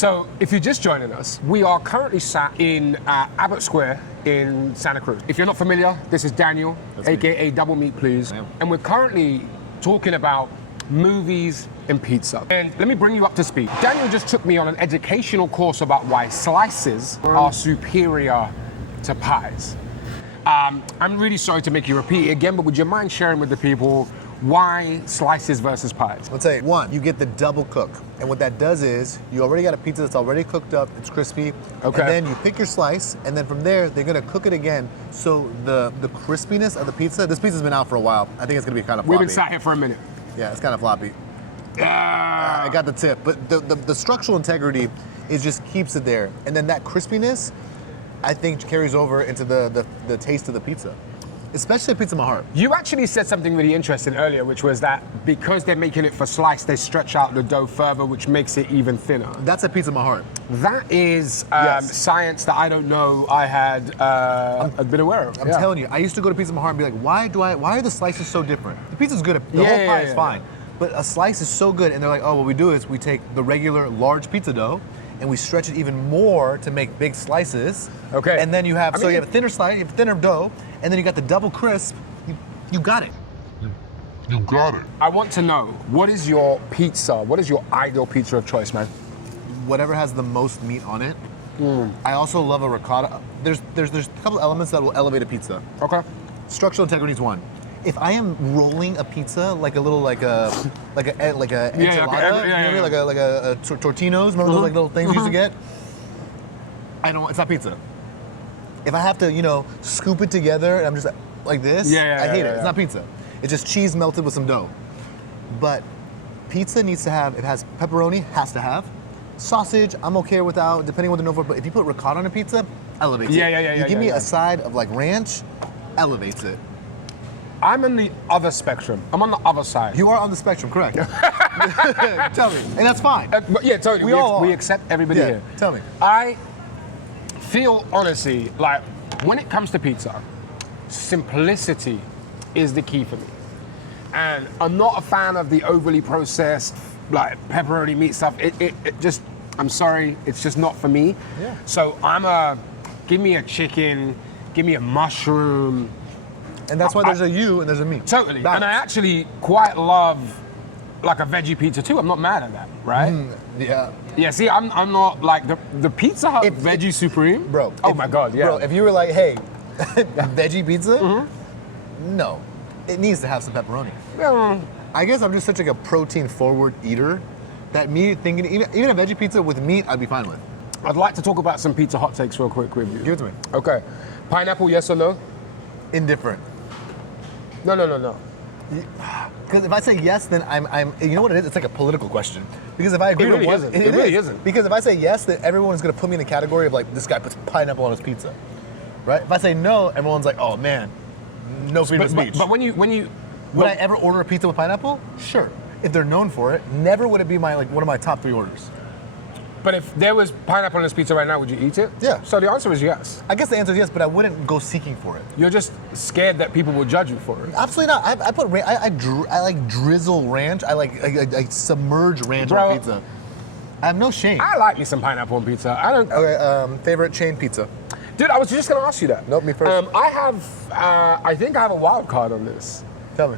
So, if you're just joining us, we are currently sat in Abbott Square in Santa Cruz. If you're not familiar, this is Daniel, aka Double Meat Please, and we're currently talking about movies and pizza. And let me bring you up to speed. Daniel just took me on an educational course about why slices are superior to pies. I'm really sorry to make you repeat it again, but would you mind sharing with the people why slices versus pies? I'll tell you, one, you get the double cook. And what that does is, you already got a pizza that's already cooked up, it's crispy. Okay. And then you pick your slice, and then from there, they're gonna cook it again. So the crispiness of the pizza, this pizza's been out for a while. I think it's gonna be kind of floppy. We've been sat here for a minute. Yeah, it's kind of floppy. I got the tip, but the structural integrity just keeps it there. And then that crispiness, I think carries over into the taste of the pizza. Especially Pizza Mahart. You actually said something really interesting earlier, which was that because they're making it for slice, they stretch out the dough further, which makes it even thinner. That's a Pizza Mahart. That is Yes. science that I don't know I had been aware of. I'm telling you, I used to go to Pizza Mahart and be like, why are the slices so different? The pizza's good, the whole pie is fine. But a slice is so good, and they're like, oh, what we do is we take the regular large pizza dough, and we stretch it even more to make big slices. Okay. And then you have, you have a thinner slice, you have thinner dough, and then you got the double crisp. You got it. You got it. I want to know, what is your pizza? What is your ideal pizza of choice, man? Whatever has the most meat on it. I also love a ricotta. There's a couple elements that will elevate a pizza. Okay. Structural integrity is one. If I am rolling a pizza like a enchilada, like a tortinos, remember those like little things we used to get? It's not pizza. If I have to, scoop it together and I'm just like this, I hate it. It's not pizza. It's just cheese melted with some dough. But pizza needs to have, it has pepperoni, has to have. Sausage, I'm okay without, depending on what they're known for, but if you put ricotta on a pizza, elevates it. You give me a side of like ranch, elevates it. I'm on the other spectrum. I'm on the other side. You are on the spectrum, correct. Tell me, and that's fine. But yeah, totally. We accept everybody here. Tell me. I feel, honestly, like when it comes to pizza, simplicity is the key for me. And I'm not a fan of the overly processed, like pepperoni meat stuff. It just, I'm sorry, it's just not for me. Yeah. So give me a chicken, give me a mushroom. And that's why there's a you and there's a me. Totally. Balance. And I actually quite love like a veggie pizza too. I'm not mad at that, right? Yeah. Yeah, see, I'm not like the Pizza Hut veggie supreme. Bro. Oh my God, yeah. Bro, if you were like, hey, veggie pizza? No. It needs to have some pepperoni. I guess I'm just such like a protein forward eater that me thinking, even a veggie pizza with meat, I'd be fine with. I'd like to talk about some pizza hot takes real quick with you. Give it to me. Okay. Pineapple, yes or no? Indifferent. No. Because if I say yes, then I'm. You know what it is? It's like a political question. Because if I agree really with one, isn't. It really isn't. Because if I say yes, then everyone's gonna put me in the category of like this guy puts pineapple on his pizza, right? If I say no, everyone's like, oh man, no freedom of speech. But when you would I ever order a pizza with pineapple? Sure. If they're known for it, never would it be one of my top 3 orders. But if there was pineapple on this pizza right now, would you eat it? Yeah. So the answer is yes. I guess the answer is yes, but I wouldn't go seeking for it. You're just scared that people will judge you for it. Absolutely not. I like drizzle ranch. I submerge ranch on pizza. I have no shame. I like me some pineapple on pizza. I don't. Okay. Favorite chain pizza. Dude, I was just gonna ask you that. Nope, me first. I think I have a wild card on this. Tell me.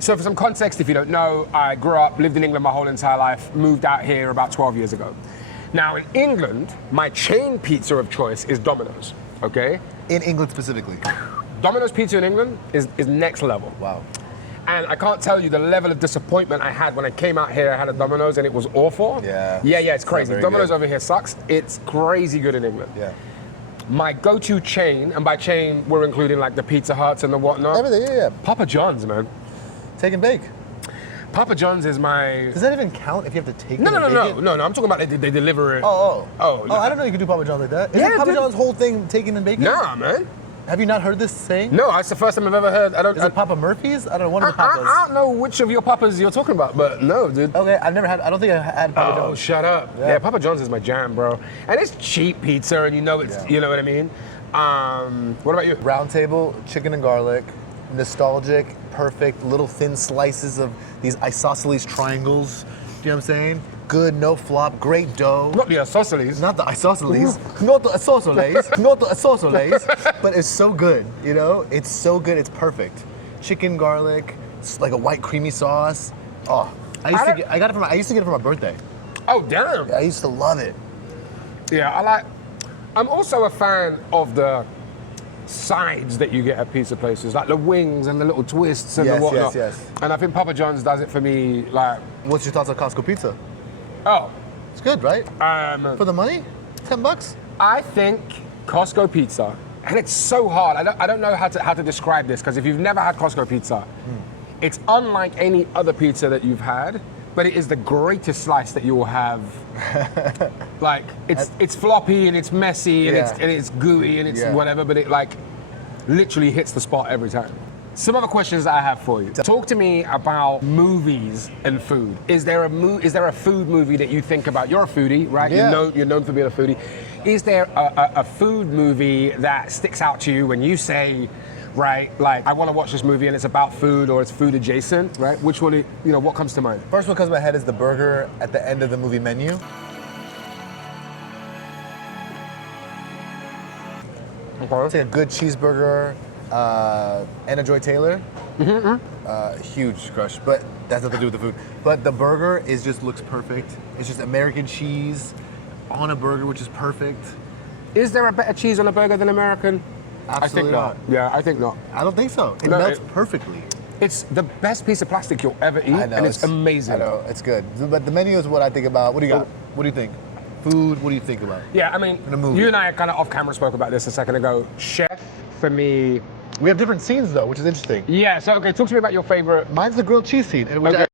So for some context, if you don't know, I grew up, lived in England my whole entire life, moved out here about 12 years ago. Now in England, my chain pizza of choice is Domino's, okay? In England specifically. Domino's pizza in England is next level. Wow. And I can't tell you the level of disappointment I had when I came out here, I had a Domino's and it was awful. Yeah. Yeah, it's crazy. Domino's good. over here sucks. It's crazy good in England. Yeah. My go-to chain, and by chain, we're including like the Pizza Huts and the whatnot. Everything, yeah. Papa John's, man. Take and bake. Papa John's is my... Does that even count if you have to take it No, and bake it? no. I'm talking about they deliver it. Oh, no. I don't know you can do Papa John's like that. Isn't Papa John's whole thing taking and baking? Nah, man. Have you not heard this saying? No, that's the first time I've ever heard. Is it Papa Murphy's? I don't know, one of the Papas. I don't know which of your Papas you're talking about, but no, dude. Okay, I don't think I had Papa John's. Oh, shut up. Yeah, Papa John's is my jam, bro. And it's cheap pizza, and you know what I mean? What about you? Round table, chicken and garlic, nostalgic, perfect, little thin slices of these isosceles triangles. Do you know what I'm saying? good, no flop, great dough. Not the isosceles. Not the isosceles, not the isosceles, not the isosceles, but it's so good, you know? It's so good, it's perfect. Chicken, garlic, like a white creamy sauce. Oh, I used to get it for my birthday. Oh, damn. Yeah, I used to love it. Yeah, I'm also a fan of the sides that you get at pizza places, like the wings and the little twists and the whatnot. Yes. And I think Papa John's does it for me, like... What's your thoughts on Costco pizza? Oh. It's good, right? For the money? $10? I think Costco pizza, and it's so hard, I don't know how to describe this, because if you've never had Costco pizza, it's unlike any other pizza that you've had, but it is the greatest slice that you will have. Like, it's floppy and it's messy and it's gooey and it's whatever, but it like literally hits the spot every time. Some other questions that I have for you. Talk to me about movies and food. Is there a food movie that you think about? You're a foodie, right? Yeah. You're known for being a foodie. Is there a food movie that sticks out to you when you say, right, like, I want to watch this movie and it's about food or it's food adjacent, right? Which one, what comes to mind? First one comes to my head is the burger at the end of the movie menu. Okay. It's like a good cheeseburger, Anna Joy Taylor. Huge crush, but that's nothing to do with the food. But the burger looks perfect. It's just American cheese on a burger, which is perfect. Is there a better cheese on a burger than American? Absolutely I think not. Yeah, I think not. I don't think so. It melts perfectly. It's the best piece of plastic you'll ever eat, I know, and it's amazing. I know, it's good. But the menu is what I think about. What do you got? What do you think? Food, what do you think about? Yeah, I mean, you and I kind of off camera spoke about this a second ago. Chef, for me... We have different scenes though, which is interesting. Yeah, so okay, talk to me about your favorite... Mine's the grilled cheese scene. Okay.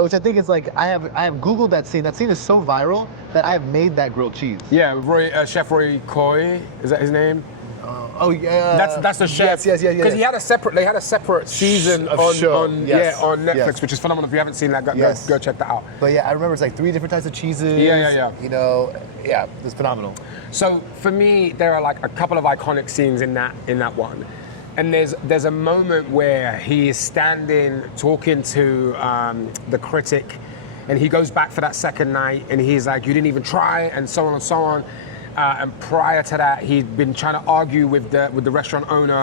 Which I think is like, I have Googled that scene. That scene is so viral that I have made that grilled cheese. Yeah, Chef Roy Coy, is that his name? Oh yeah. That's the chef. Yes. Because they had a separate season on Netflix, which is phenomenal. If you haven't seen that, go check that out. But yeah, I remember it's like 3 different types of cheeses. Yeah. It's phenomenal. So for me, there are like a couple of iconic scenes in that one. And there's a moment where he is standing talking to the critic, and he goes back for that second night, and he's like, "You didn't even try," and so on and so on. And prior to that, he'd been trying to argue with the restaurant owner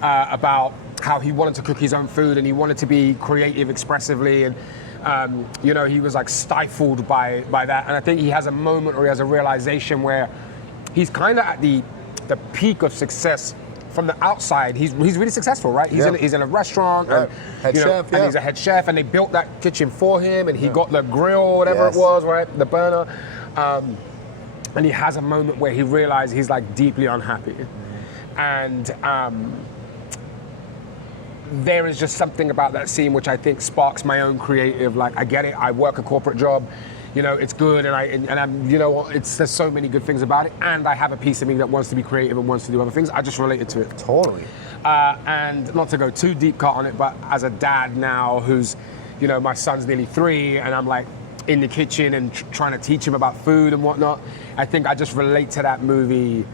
about how he wanted to cook his own food and he wanted to be creative expressively, and he was like stifled by that. And I think he has a moment, or he has a realization where he's kind of at the peak of success. From the outside, he's really successful, right? He's in a restaurant, and and he's a head chef, and they built that kitchen for him, and he got the grill, whatever it was, right, the burner, and he has a moment where he realizes he's like deeply unhappy, and there is just something about that scene which I think sparks my own creative. Like, I get it, I work a corporate job. It's good, and I'm, there's so many good things about it, and I have a piece of me that wants to be creative and wants to do other things. I just related to it. Totally. And not to go too deep cut on it, but as a dad now who's, my son's nearly 3, and I'm like in the kitchen and trying to teach him about food and whatnot, I think I just relate to that movie.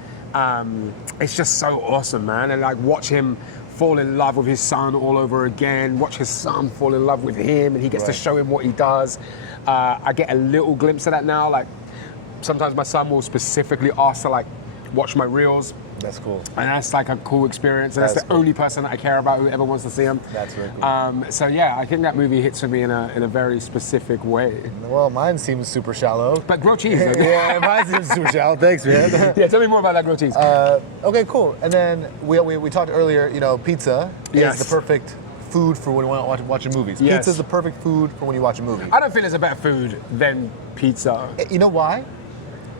It's just so awesome, man, and like watch him fall in love with his son all over again, watch his son fall in love with him, and he gets to show him what he does. I get a little glimpse of that now. Like, sometimes my son will specifically ask to like watch my reels. That's cool. And that's like a cool experience. And that's the only person that I care about who ever wants to see him. That's really cool. So yeah, I think that movie hits for me in a very specific way. Well, mine seems super shallow. But grilled cheese. Yeah, mine seems super shallow. Thanks, man. Yeah, tell me more about that grilled cheese. Okay, cool. And then we talked earlier, pizza is the perfect food for when you want to watch movies. Yes. Pizza is the perfect food for when you watch a movie. I don't think there's a better food than pizza. You know why?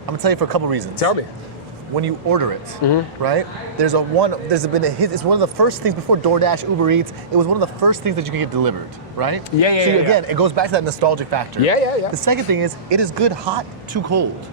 I'm gonna tell you for a couple reasons. Tell me. When you order it, right? It's one of the first things before DoorDash, Uber Eats. It was one of the first things that you can get delivered, right? Yeah. So again, it goes back to that nostalgic factor. Yeah. The second thing is, it is good hot to cold.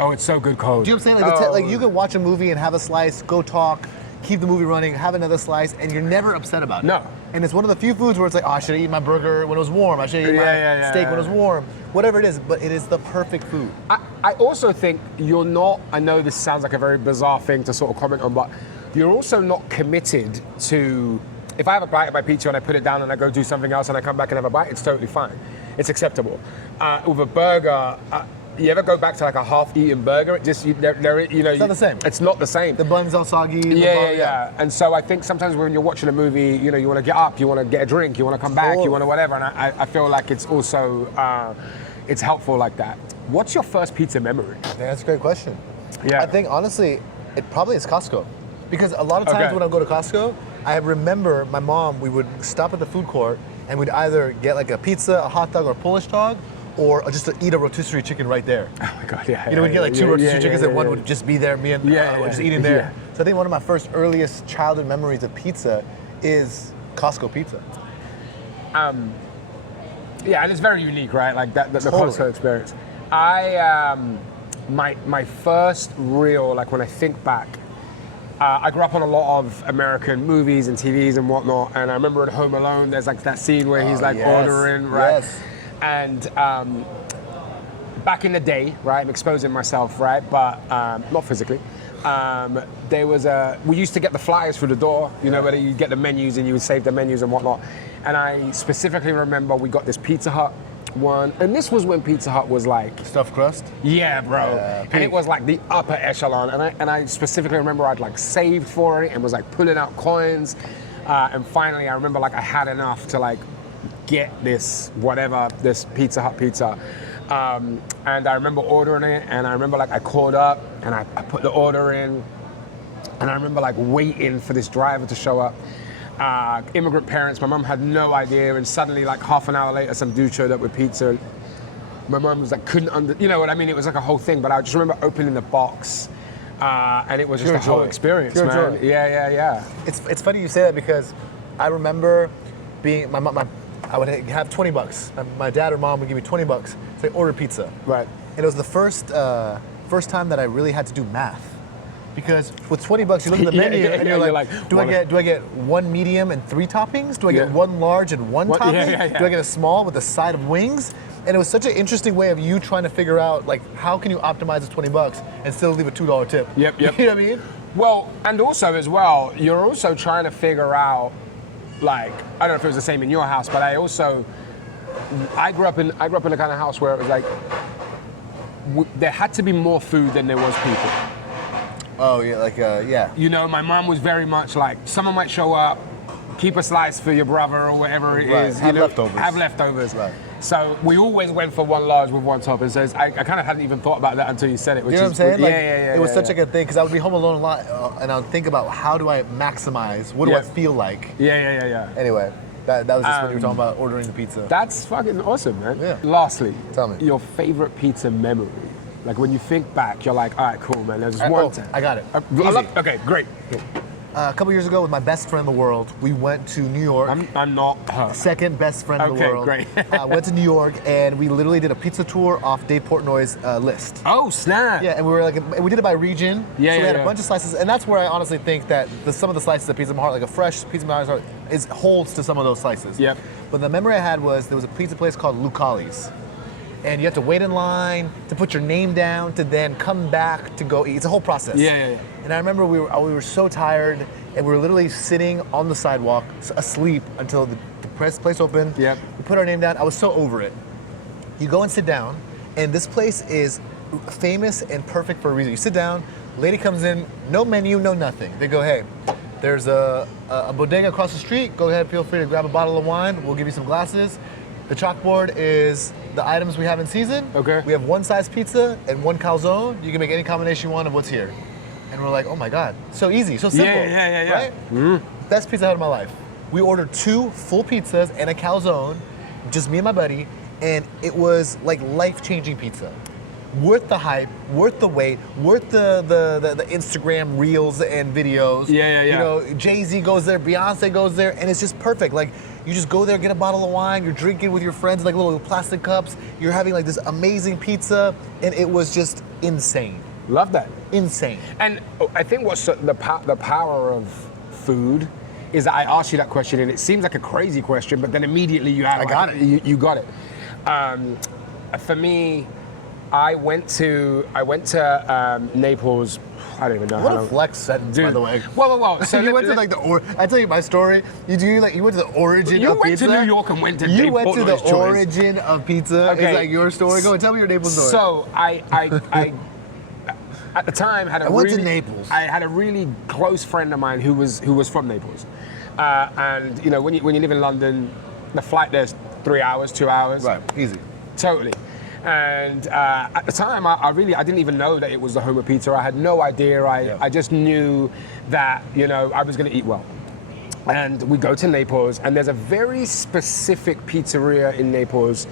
Oh, it's so good cold. Do you know what I'm saying? Like you can watch a movie and have a slice, go talk, keep the movie running, have another slice, and you're never upset about it. No. And it's one of the few foods where it's like, oh, I should have eaten my burger when it was warm. I should have eaten my steak when it was warm. Whatever it is, but it is the perfect food. I also think you're not, I know this sounds like a very bizarre thing to sort of comment on, but you're also not committed to, if I have a bite of my pizza and I put it down and I go do something else and I come back and have a bite, it's totally fine. It's acceptable. With a burger, you ever go back to like a half-eaten burger? It just, it's not the same. It's not the same. The bun's all soggy. Yeah. And so I think sometimes when you're watching a movie, you want to get up, you want to get a drink, you want to come back, you want to whatever. And I feel like it's also, it's helpful like that. What's your first pizza memory? Yeah, that's a great question. Yeah. I think honestly, it probably is Costco. Because a lot of times when I go to Costco, I remember my mom, we would stop at the food court and we'd either get like a pizza, a hot dog, or a Polish dog, or just to eat a rotisserie chicken right there. Oh my God, yeah. We'd get like two rotisserie chickens and one would just be there, me and would just eat it there. Yeah. So I think one of my first earliest childhood memories of pizza is Costco pizza. Yeah, and it's very unique, right? Like the Costco experience. My first real, like when I think back, I grew up on a lot of American movies and TVs and whatnot, and I remember in Home Alone, there's like that scene where he's like ordering, right? Yes. And back in the day, right, I'm exposing myself, right, but not physically. We used to get the flyers through the door, where you get the menus and you would save the menus and whatnot. And I specifically remember we got this Pizza Hut one, and this was when Pizza Hut was like stuffed crust. Yeah, bro. And it was like the upper echelon. And I specifically remember I'd like saved for it and was like pulling out coins. And finally, I remember like I had enough to like get this Pizza Hut pizza. And I remember ordering it, and I remember like I called up and I put the order in, and I remember like waiting for this driver to show up. Immigrant parents, my mom had no idea, and suddenly like half an hour later some dude showed up with pizza. My mom was like you know what I mean? It was like a whole thing, but I just remember opening the box, and it was just a whole experience, man. Joy. Yeah. It's funny you say that because I remember being I would have $20. My dad or mom would give me $20 to order pizza. Right. And it was the first time that I really had to do math. Because with $20, you look at the menu and you're like, do I get one medium and 3 toppings? Do I get one large and one topping? Do I get a small with a side of wings? And it was such an interesting way of you trying to figure out like how can you optimize the $20 and still leave a $2 tip? Yep. You know what I mean? Well, and also as well, you're also trying to figure out, like, I don't know if it was the same in your house, but I grew up in a kind of house where it was like there had to be more food than there was people. Oh yeah, yeah. My mom was very much like, someone might show up, keep a slice for your brother or whatever it is. Have leftovers. Have leftovers. Right. So we always went for one large with one topping. So I kind of hadn't even thought about that until you said it. You know what I'm saying? Yeah. It was such a good thing because I would be home alone a lot, and I would think about how do I maximize? What do I feel like? Yeah. Anyway, that was just when you were talking about ordering the pizza. That's fucking awesome, man. Yeah. Lastly, tell me your favorite pizza memory. Like when you think back, you're like, all right, cool, man. There's one. I got it. Okay, great. A couple years ago with my best friend in the world, we went to New York. I'm not her. Second best friend in the world. Okay, great. Went to New York and we literally did a pizza tour off Dave Portnoy's list. Oh, snap. Yeah, and we did it by region. So we had a bunch of slices, and that's where I honestly think that some of the slices of Pizza Hut, like a fresh Pizza Hut, holds to some of those slices. Yep. But the memory I had was there was a pizza place called Lucali's. And you have to wait in line to put your name down to then come back to go eat. It's a whole process. Yeah. And I remember we were so tired, and we were literally sitting on the sidewalk, asleep until the place opened. Yep. We put our name down. I was so over it. You go and sit down, and this place is famous and perfect for a reason. You sit down, lady comes in, no menu, no nothing. They go, hey, there's a bodega across the street. Go ahead, feel free to grab a bottle of wine. We'll give you some glasses. The chalkboard is the items we have in season. Okay. We have one size pizza and one calzone. You can make any combination you want of what's here. And we're like, oh my God, so easy, so simple. Yeah. Right? Mm-hmm. Best pizza I had in my life. We ordered 2 full pizzas and a calzone, just me and my buddy, and it was like life-changing pizza. Worth the hype, worth the wait, worth the Instagram reels and videos. Yeah. Jay-Z goes there, Beyonce goes there, and it's just perfect. Like, you just go there, get a bottle of wine, you're drinking with your friends in like little plastic cups, you're having like this amazing pizza, and it was just insane. Love that. Insane. And I think what's the power of food is that I asked you that question, and it seems like a crazy question, but then immediately you have. I got it. You got it. For me, I went to Naples. I don't even know. What a flex sentence, by the way. Whoa. So you went to like I tell you my story. You went to the origin of pizza. You went to New York and went to You went to the Portnoy's choice. origin of pizza. Okay. Is like your story. Go and tell me your Naples story. So I at the time had went to Naples. I had a really close friend of mine who was from Naples, and you know when you live in London, the flight there's 3 hours, 2 hours. Right, easy. Totally. And at the time, I didn't even know that it was the home of pizza. I had no idea. I just knew that, you know, I was going to eat well. And we go to Naples, and there's a very specific pizzeria in Naples.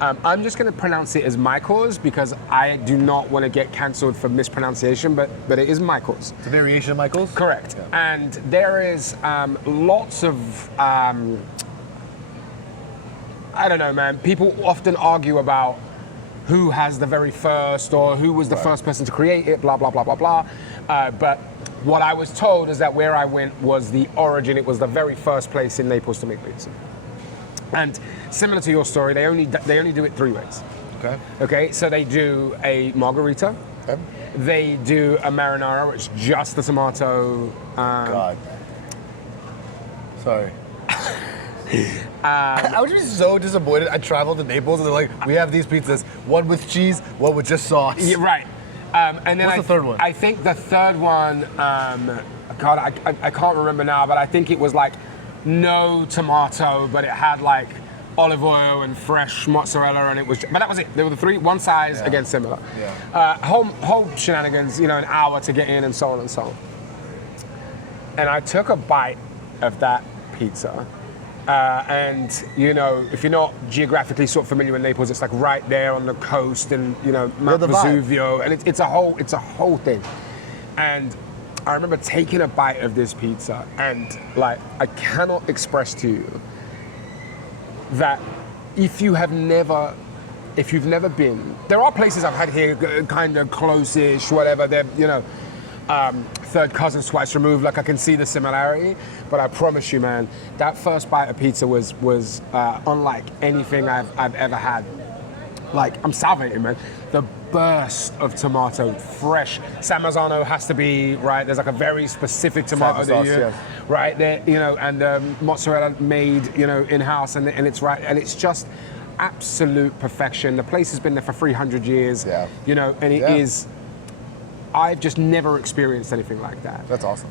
I'm just going to pronounce it as Michael's because I do not want to get cancelled for mispronunciation, but it is Michael's. It's a variation of Michael's? Correct. Yeah. And there is lots of... I don't know, man. People often argue about who has the very first or who was the first person to create it, blah, blah, blah, blah, blah. But what I was told is that where I went was the origin. It was the very first place in Naples to make pizza. And similar to your story, they only do it 3 ways. Okay, so they do a margarita. Okay. They do a marinara, which is just the tomato. God. Sorry. I would be so disappointed. I traveled to Naples and they're like, we have these pizzas, one with cheese, one with just sauce. Yeah, right. And then What's the third one? I think the third one, God, I can't remember now, but I think it was like no tomato, but it had like olive oil and fresh mozzarella, and but that was it. There were the 3, one size, again similar. Yeah. Whole shenanigans, you know, an hour to get in and so on and so on. And I took a bite of that pizza. And you know, if you're not geographically sort of familiar with Naples, it's like right there on the coast, and you know Mount Vesuvio, and it's a whole thing. And I remember taking a bite of this pizza, and like I cannot express to you that if you've never been, there are places I've had here kind of close-ish, whatever. They're third cousin twice removed. Like I can see the similarity, but I promise you, man, that first bite of pizza was unlike anything I've ever had. Like I'm salivating, man. The burst of tomato, fresh. San Marzano has to be right. There's like a very specific tomato that you, right there, you know, and mozzarella made, you know, in house, and it's right, and it's just absolute perfection. The place has been there for 300 years, you know, and it is. I've just never experienced anything like that. That's awesome.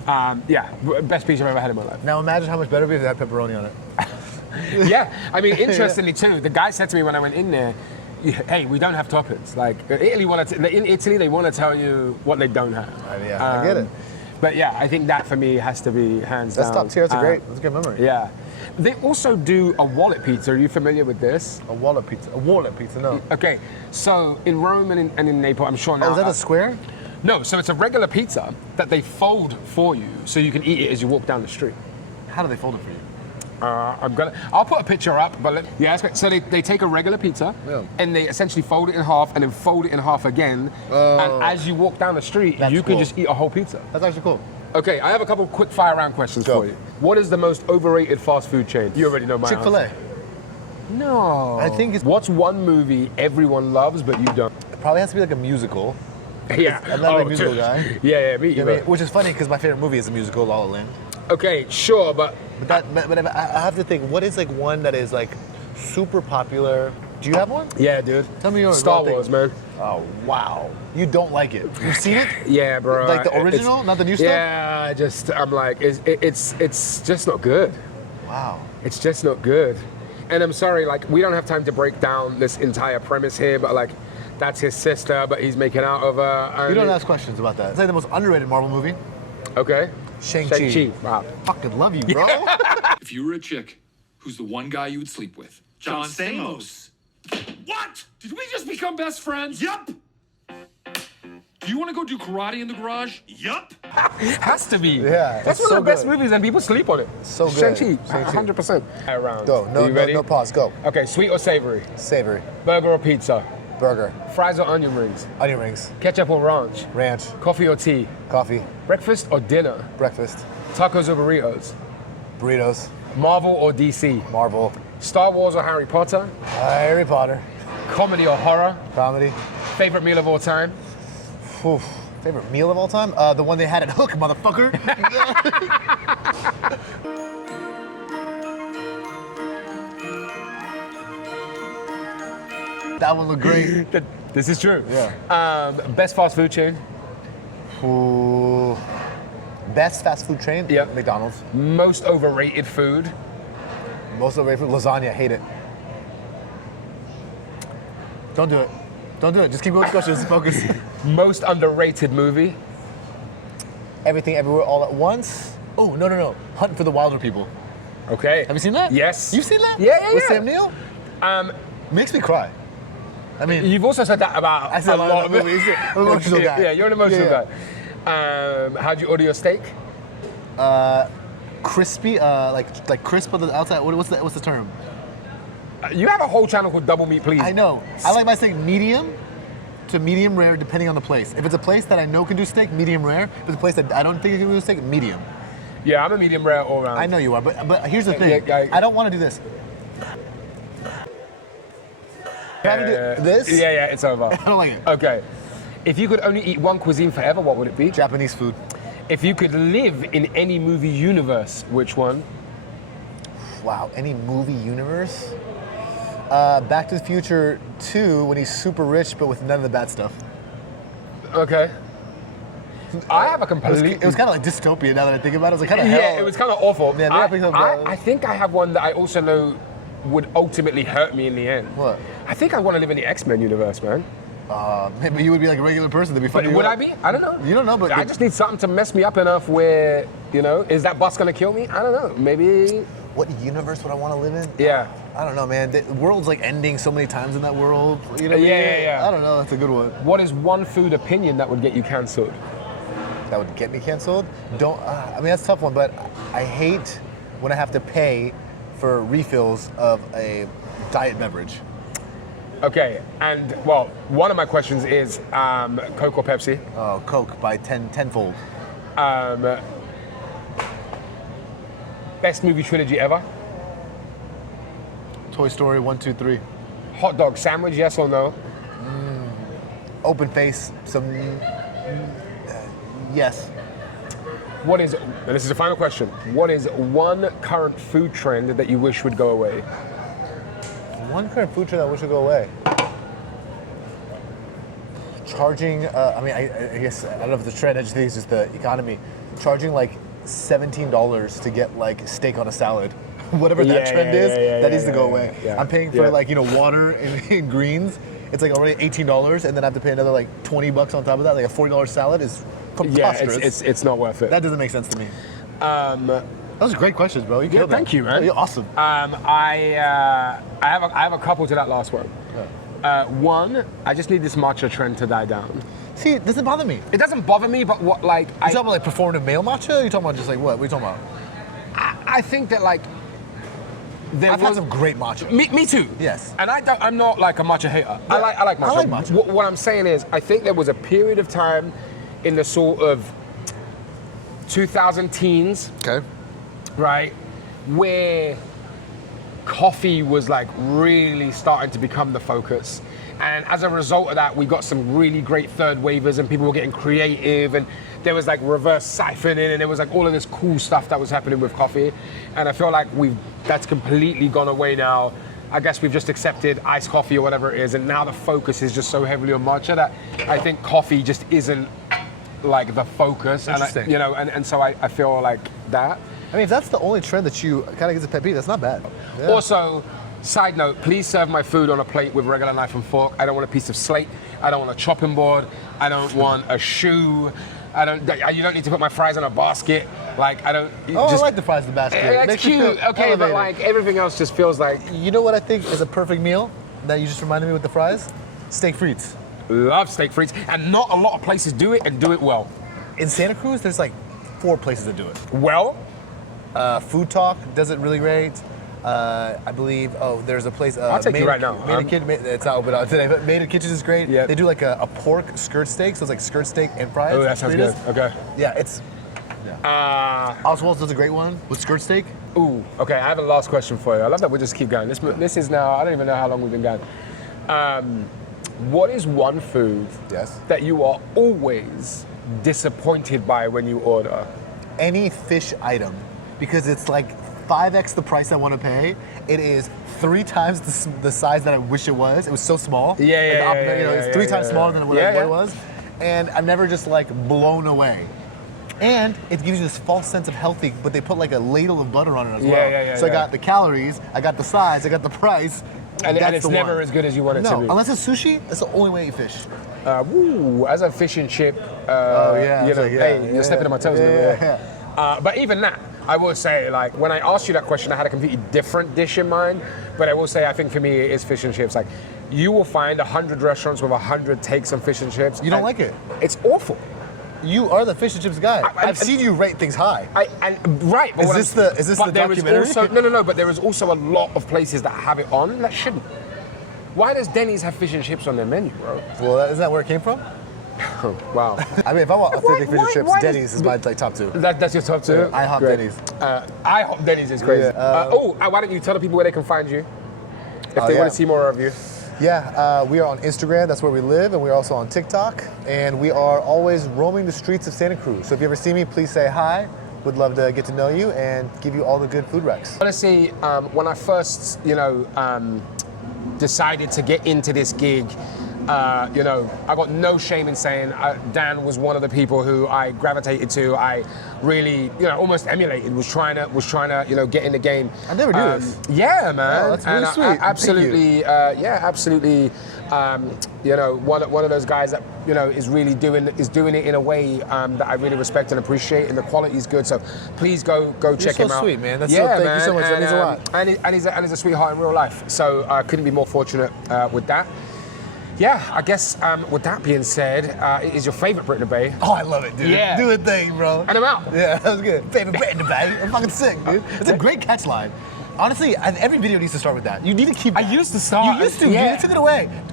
Best pizza I've ever had in my life. Now imagine how much better it would be if it had pepperoni on it. Yeah, I mean, interestingly too, the guy said to me when I went in there, hey, we don't have toppings. Like, in Italy, they want to tell you what they don't have. I get it. But yeah, I think that for me has to be hands down. That's top tier, that's a good memory. Yeah. They also do a wallet pizza. Are you familiar with this? A wallet pizza? A wallet pizza, no. Okay, so in Rome and in Naples, I'm sure now. Oh, is that a square? No, so it's a regular pizza that they fold for you so you can eat it as you walk down the street. How do they fold it for you? I'll put a picture up, but that's great. So they take a regular pizza and they essentially fold it in half and then fold it in half again. And as you walk down the street, you can just eat a whole pizza. That's actually cool. Okay, I have a couple quick fire round questions for you. What is the most overrated fast food chain? You already know my Chick-fil-A. answer. No. I think it's... What's one movie everyone loves but you don't? It probably has to be like a musical. Yeah. I'm not a musical guy. Yeah, me either. Which is funny because my favorite movie is a musical, La La Land. Okay, sure, but I have to think, what is like one that is like super popular? Do you have one? Yeah, dude. Tell me yours. Star Wars, man. Oh, wow. You don't like it. You've seen it? Yeah, bro. Like the original, not the new stuff? Yeah, I'm like, it's just not good. Wow. It's just not good. And I'm sorry, like, we don't have time to break down this entire premise here, but like, that's his sister, but he's making out of her. You don't ask questions about that. It's like the most underrated Marvel movie. Okay. Shang-Chi. Wow. Fucking love you, bro. If you were a chick, who's the one guy you would sleep with? John Stamos. What? Did we just become best friends? Yup. Do you want to go do karate in the garage? Yup. Has to be. Yeah. That's one of the best movies, and people sleep on it. So good. Shang-Chi, 100%. Around. Go. No pause. Go. Okay, sweet or savory? Savory. Burger or pizza? Burger. Fries or onion rings? Onion rings. Ketchup or ranch? Ranch. Coffee or tea? Coffee. Breakfast or dinner? Breakfast. Tacos or burritos? Burritos. Marvel or DC? Marvel. Star Wars or Harry Potter? Harry Potter. Comedy or horror? Comedy. Favorite meal of all time? Oof. Favorite meal of all time? The one they had at Hook, motherfucker. That one looked great. This is true. Yeah. Best fast food chain? Ooh. Best fast food chain? Yeah. McDonald's. Most overrated food? Most overrated food? Lasagna. Hate it. Don't do it. Don't do it. Just keep going with questions. Focus. Most underrated movie? Everything, Everywhere, All at Once. Oh, no. Hunt for the Wilder People. Okay. Have you seen that? Yes. You've seen that? Yeah. With Sam Neill? Makes me cry. I mean, You've also said that about I said a lot of movies. I'm an emotional guy. Yeah, you're an emotional guy. How'd you order your steak? Crispy, like crisp on the outside. What's the term? You have a whole channel called Double Meat Please. I know. I like my steak medium to medium rare, depending on the place. If it's a place that I know can do steak, medium rare. If it's a place that I don't think it can do steak, medium. Yeah, I'm a medium rare all around. I know you are, but here's the thing. Yeah, I don't want to do this. This? Yeah, it's over. I don't like it. Okay. If you could only eat one cuisine forever, what would it be? Japanese food. If you could live in any movie universe, which one? Wow, any movie universe? Back to the Future 2, when he's super rich, but with none of the bad stuff. Okay. I have a complete... It was kind of like dystopian now that I think about it. It was like kind of hell. Yeah, it was kind of awful. Yeah, I think I have one that I also know would ultimately hurt me in the end. What? I think I want to live in the X-Men universe, man. Maybe you would be like a regular person to be funny. But would I be? I don't know. You don't know, but... I just need something to mess me up enough where, is that bus going to kill me? I don't know. Maybe... What universe would I want to live in? Yeah. I don't know, man. The world's like ending so many times in that world. You know what I mean? Yeah. I don't know. That's a good one. What is one food opinion that would get you cancelled? That would get me canceled? I mean, that's a tough one, but I hate when I have to pay for refills of a diet beverage. Okay, and well, one of my questions is Coke or Pepsi? Oh, Coke by tenfold. Best movie trilogy ever? Toy Story 1, 2, 3. Hot dog sandwich, yes or no? Open face, yes. What is, and this is the final question, what is one current food trend that you wish would go away? One current food trend I wish would go away. Charging, I guess, I don't know if it's a trend, I just think it's just the economy. Charging like $17 to get like steak on a salad. Whatever that trend is, that needs to go away. Yeah. I'm paying for water and greens. It's like already $18 and then I have to pay another like $20 on top of that. Like a $40 salad is preposterous. Yeah, it's not worth it. That doesn't make sense to me. That was great questions, bro. You killed that. Thank you, man. You're awesome. I have a couple to that last one. Yeah. One, I just need this matcha trend to die down. See, it doesn't bother me. It doesn't bother me, but what like you talking about like performative male matcha? Or you talking about just like what? What are you talking about? I think that like I've had some great matcha. Me too. Yes. And I'm not like a matcha hater. Yeah. I like matcha. I like matcha. What I'm saying is, I think there was a period of time in the sort of 2000 teens, okay, right, where coffee was like really starting to become the focus. And as a result of that, we got some really great third wavers and people were getting creative and there was like reverse siphoning and there was like all of this cool stuff that was happening with coffee. And I feel like that's completely gone away now. I guess we've just accepted iced coffee or whatever it is. And now the focus is just so heavily on matcha that I think coffee just isn't like the focus. Interesting. And so I feel like that. I mean, if that's the only trend that you kind of gets a pet peeve, that's not bad. Yeah. Also, side note, please serve my food on a plate with regular knife and fork. I don't want a piece of slate. I don't want a chopping board. I don't want a shoe. You don't need to put my fries in a basket. Like, I don't... I like the fries in the basket. It's cute, okay, elevated. but like everything else just feels like... You know what I think is a perfect meal that you just reminded me with the fries? Steak frites. Love steak frites, and not a lot of places do it and do it well. In Santa Cruz, there's like 4 places that do it. Well? Food Talk does it really great. I believe, there's a place... I'll take you right now. It's not open today, but Made in Kitchen is great. Yep. They do like a pork skirt steak, so it's like skirt steak and fries. Oh, that sounds good. Okay. Yeah, it's... Oswald's does a great one with skirt steak. Ooh, okay, I have a last question for you. I love that we'll just keep going. This is now, I don't even know how long we've been going. What is one food that you are always disappointed by when you order? Any fish item, because it's like 5x the price I want to pay. It is 3 times the size that I wish it was. It was so small. It's 3 times smaller than what it was. And I'm never just like blown away. And it gives you this false sense of healthy, but they put like a ladle of butter on it as well. So I got the calories, I got the size, I got the price. And it's never as good as you want it to be. Unless it's sushi, that's the only way I eat fish. As a fish and chip, you're stepping on my toes. But even that, I will say, like, when I asked you that question, I had a completely different dish in mind. But I will say, I think for me, it is fish and chips. Like, you will find 100 restaurants with 100 takes on fish and chips. You don't like it? It's awful. You are the fish and chips guy. I've seen you rate things high. Right. But is this the documentary? No, but there is also a lot of places that have it on that shouldn't. Why does Denny's have fish and chips on their menu, bro? Well, isn't that where it came from? Wow. I mean, if I want authentic fish and chips, Denny's is my like top 2. That's your top 2? Yeah, IHOP Denny's. IHOP Denny's is crazy. Why don't you tell the people where they can find you if they want to see more of you? Yeah, we are on Instagram, that's where we live, and we're also on TikTok, and we are always roaming the streets of Santa Cruz. So if you ever see me, please say hi. Would love to get to know you and give you all the good food recs. Honestly, when I first, decided to get into this gig, I got no shame in saying Dan was one of the people who I gravitated to. I really, almost emulated. Was trying to, get in the game. I never do this. Yeah, man. Oh, that's really sweet. Absolutely. Absolutely. One of those guys that is really doing it in a way that I really respect and appreciate, and the quality is good. So please go check him out. You're so sweet, man. Thank you so much. That means a lot. And he's a sweetheart in real life. So I couldn't be more fortunate with that. Yeah, I guess with that being said, it is your favorite Brit in the Bay. Oh, I love it, dude. Yeah. Do a thing, bro. And I'm out. Yeah, that was good. Favorite Brit in the Bay. I'm fucking sick, dude. It's a great catch line. Honestly, every video needs to start with that. You need to keep that. I used to start. You used to. Yeah. You took it away.